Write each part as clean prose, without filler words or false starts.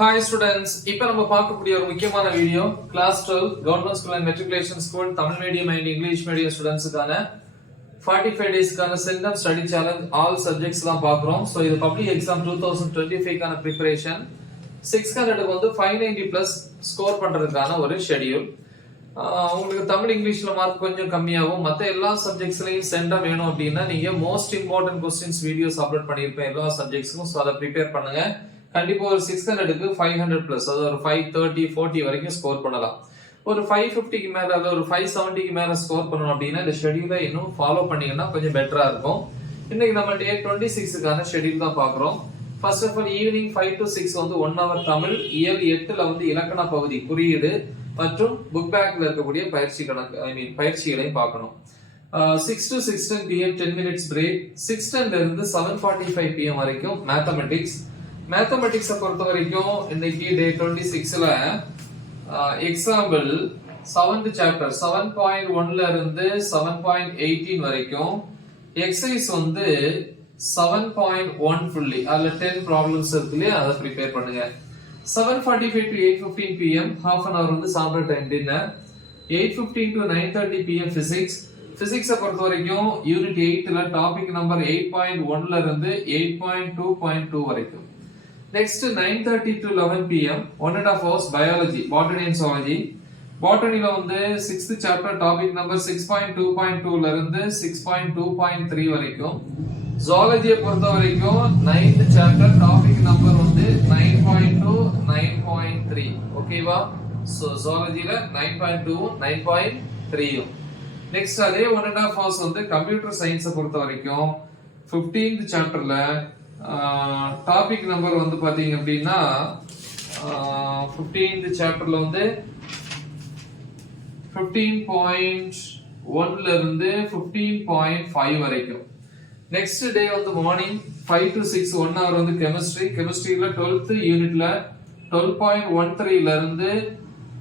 Hi students, இப்போ நம்ம பார்க்கக்கூடிய ஒரு முக்கியமான video class 12 government school and matriculation school Tamil medium and English medium ஸ்டூடண்ட்ஸ்க்கான 45 டேஸ்க்கான centum study challenge all subjects தான் பார்க்குறோம். ஸோ இது பப்ளிக் எக்ஸாம் 2025க்கான ப்ரிப்பரேஷன் 600க்கு வந்து 590 பிளஸ் ஸ்கோர் பண்றதுக்கான ஒரு ஷெட்யூல். உங்களுக்கு தமிழ் இங்கிலீஷ்ல மார்க் கொஞ்சம் கம்மியாகும். மற்ற எல்லா சப்ஜெக்ட்ஸ்லையும் சென்டம் வேணும் அப்படின்னா நீங்க most important questions videos upload பண்ணியிருப்பேன் எல்லா சப்ஜெக்ட்ஸ்க்கும். ஸோ அதை ப்ரிப்பேர் பண்ணுங்க. கண்டிப்பா ஒரு 600க்கு 500 பிளஸ் அதாவது ஒரு 530 40 வரைக்கும் ஸ்கோர் பண்ணலாம். ஒரு 550க்கு மேல அதாவது ஒரு 570க்கு மேல ஸ்கோர் பண்ணணும் அப்படின்னா இந்த ஷெட்யூலை இன்னும் ஃபாலோ பண்ணீங்கன்னா கொஞ்சம் பெட்டரா இருக்கும். இன்னைக்கு நம்ம டே 26க்கான ஷெட்யூல் தான் பாக்குறோம். First of all evening 5 to 6 வந்து 1 hour தமிழ், இயல் 8ல வந்து இலக்கண பகுதி குறியீடு மற்றும் புக் பேக்ல இருக்கக்கூடிய பயிற்சி கணக்கு பயிற்சிகளையும் பார்க்கணும். 6 to 6:10 pm 10 minutes break. 6:10ல இருந்து 7:45 pm வரைக்கும் மேத்தமெட்டிக்ஸ். மேத்தமெட்டிக்ஸை பொறுத்த வரைக்கும் இன்னைக்கு டே 26ல எக்ஸாம்பிள் 7th சாப்டர் 7.1ல இருந்து 7.18 வரைக்கும் எக்ஸசைஸ் வந்து 7.1 ஃபுல்லி அதுல 10 ப்ராப்ளம்ஸ் இருக்குல்லையா அதை ப்ரிப்பேர் பண்ணுங்க. 7:45 to 8:15 pm half an hour வந்து சாப்பிட்ற time dinner. 8:15 to 9:30 pm physics. பிசிக்ஸை பொறுத்த வரைக்கும் யூனிட் 8ல டாபிக் நம்பர் 8.1ல இருந்து 8.2.2 வரைக்கும். Next 9:30 to 11 pm 1.5 hours biology, botany and zoology. Botanyல வந்து 6th chapter topic number 6.2.2ல இருந்து 6.2.3 வரைக்கும். zoology பொறுத்த வரைக்கும் 9th chapter topic number வந்து 9.2 9.3. ஓகேவா? சோ zoologyல 9.2 9.3. நெக்ஸ்ட் அதே 1.5 hours வந்து கம்ப்யூட்டர் சயின்ஸை பொறுத்த வரைக்கும் 15th chapterல டாபிக் நம்பர் வந்து பாத்தீங்க அப்படின்னா 15th சாப்டர்ல வந்து 15.1ல இருந்து 15.5 வரைக்கும். நெக்ஸ்ட் டே வந்து மார்னிங் 5 to 6 1 hour வந்து கெமிஸ்ட்ரியில 12th யூனிட்ல 12.13ல இருந்து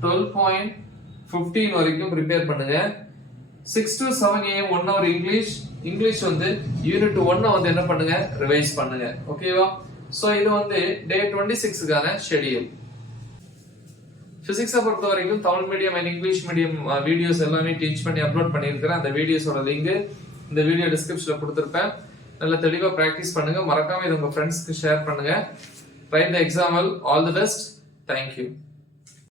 12.15 வரைக்கும் ப்ரிப்பேர் பண்ணுங்க. 6 to 7 am 1 hour இங்கிலீஷ் வந்து யூனிட் 1 வந்து என்ன பண்ணுங்க ரிவைஸ் பண்ணுங்க. ஓகேவா? சோ இது வந்து டே 26க்கான ஷெட்யூல். பிசிக்ஸை பொறுத்த வரைக்கும் Tamil medium and English medium videos எல்லாமே டீச் பண்ணி அப்லோட் பண்ணியிருக்கிறேன். அந்த வீடியோஸோட லிங்க் இந்த வீடியோ டிஸ்கிரிப்ஷன்ல கொடுத்திருப்பேன். நல்ல தெளிவா பிராக்டிஸ் பண்ணுங்க. மறக்காம இது உங்க ஃப்ரெண்ட்ஸ்க்கு ஷேர் பண்ணுங்க. Right the example. All the best. Thank you.